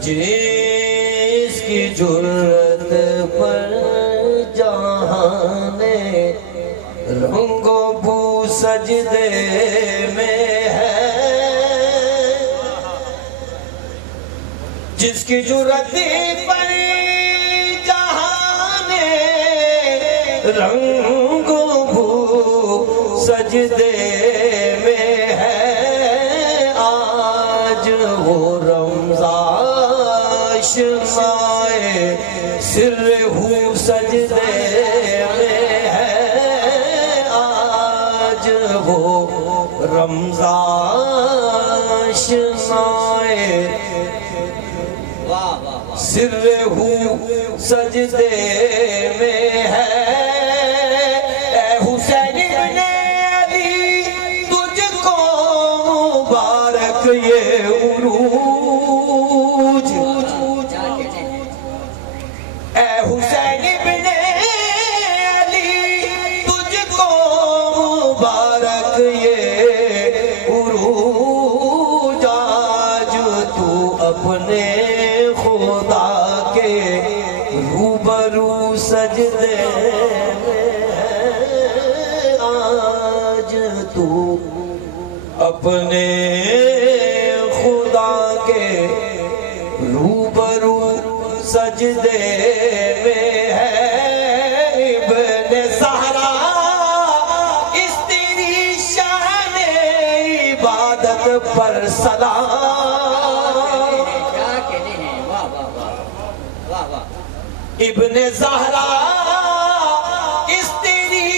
جس کی جرت پر جہان رنگ و بو سجدے میں ہے، جس کی جرت پر جہان رنگ و بو سجدے میں ہے، آج وہ رمضان شمائے سر ہو سجدے میں ہے، آج وہ رمضان شمائے سر ہو سجدے میں ہے۔ اے حسین ابن علی تجھ کو مبارک یہ عروج، اے حسین ابن علی تجھ کو مبارک یہ عروج، آج تو اپنے خدا کے روبرو سجدے میں ہے، آج تو اپنے خدا کے روبرو سجدے میں ہے۔ ابن زہرا اس تیری شان عبادت پر سلام، ابن زہرا اس تیری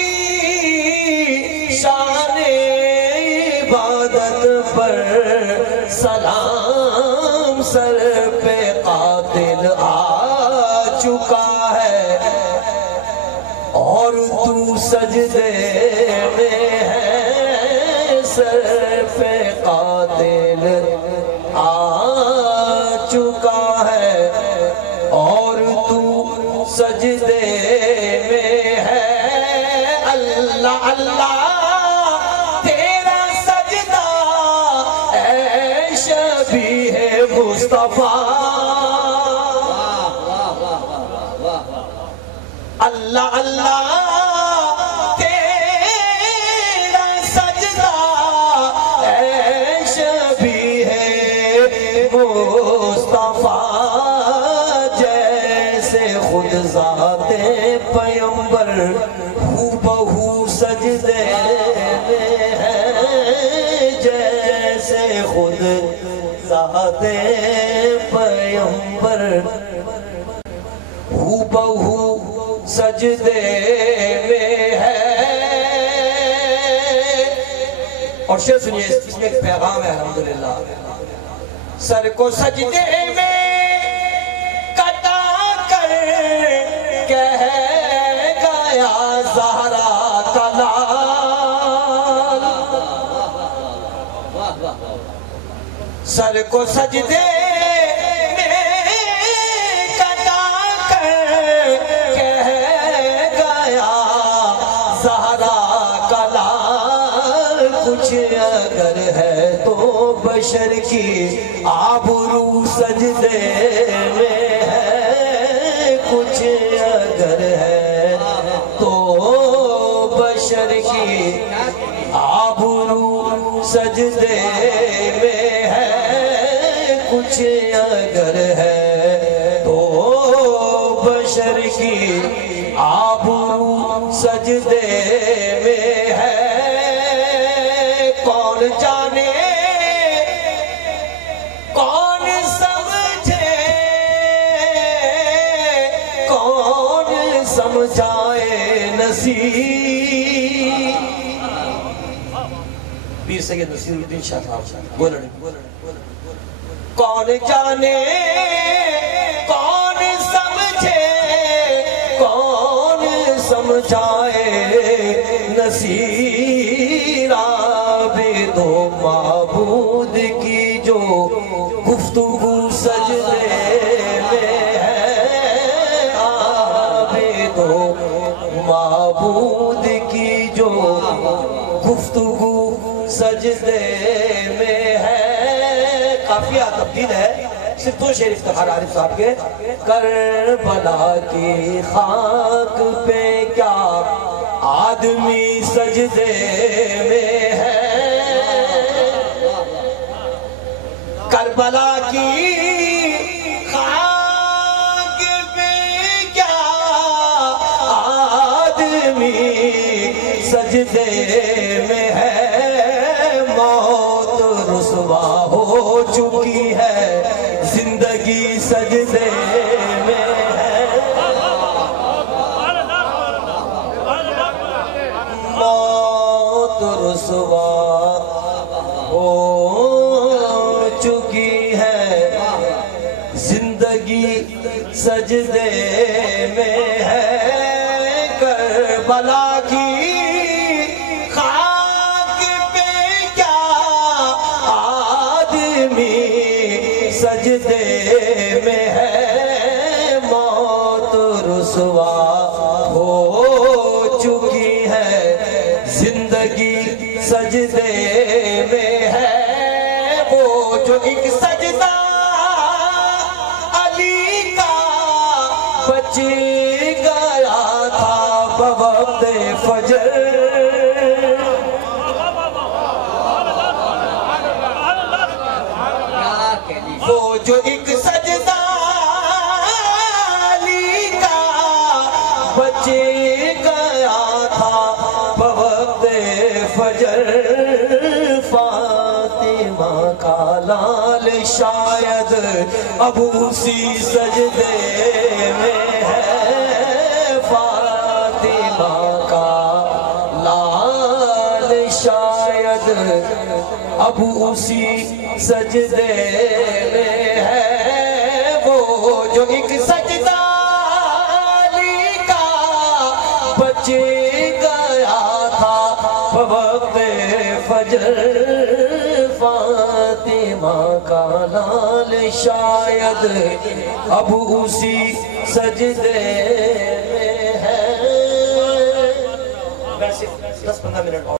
شان عبادت پر سلام، سر پہ قاتل آ چکا ہے اور تو سجدے میں ہے، سر پہ قاتل آ چکا ہے اور تو سجدے میں ہے۔ اللہ اللہ تیرا سجدہ اے شبیہ مصطفیٰ، اللہ اللہ تیرا سجدہ اے شبیہ مصطفیٰ، جیسے خود ذات پیمبر ہو بہو سجدے میں ہے، جیسے خود ذات پیمبر ہو بہو سجدے میں ہے۔ اور شعر سنیے، اس میں ایک پیغام ہے الحمدللہ۔ سر کو سجدے میں کٹا کر کہہ گیا زہرا کا لال، سر کو سجدے اگر ہے تو بشر کی آبرو سجدے میں ہے، کچھ اگر ہے تو بشر کی آبرو سجدے میں ہے، کچھ اگر ہے تو بشر کی آبرو سجدے میں ہے۔ کون جانے کون سمجھے کون سمجھائے نصیب، پیر سید نصیر الدین شاہ صاحب بولنے، کون جانے کون سمجھے کون سمجھائے نصیر، عابد و معبود کی جو گفتگو سجدے میں ہے، عابد و معبود کی جو گفتگو سجدے میں ہے۔ قافیہ تبدیل ہے، صرف دو شعر افتخار عارف صاحب کے. کربلا کی خاک پہ کیا آدمی سجدے میں ہے، کربلا کی خاک پہ کیا آدمی سجدے میں ہے، موت رسوا ہو چکی ہے زندگی سجدے میں ہے، موت رسوا ہو چکی ہے زندگی سجدے میں ہے، کربلا کی خاک پہ کیا آدمی سجدے میں ہے، موت رسوا ہو چکی ہے زندگی سجدے میں ہے، وہ جو ایک سجدہ علی کا بچ گیا تھا بوقت فجر، وہ جو ایک سجدہ علی کا بچ گیا تھا بوقت فجر، فاطمہ کا لال شاید اب اسی سجدے میں ہے، فاطمہ کا لال شاید اب اسی سجدے میں ہے، وہ جو ایک سجدہ علی کا بچ گیا تھا بوقت فجر، فاطمہ کا لال شاید اب اسی سجدے میں ہے. 10-15 منٹ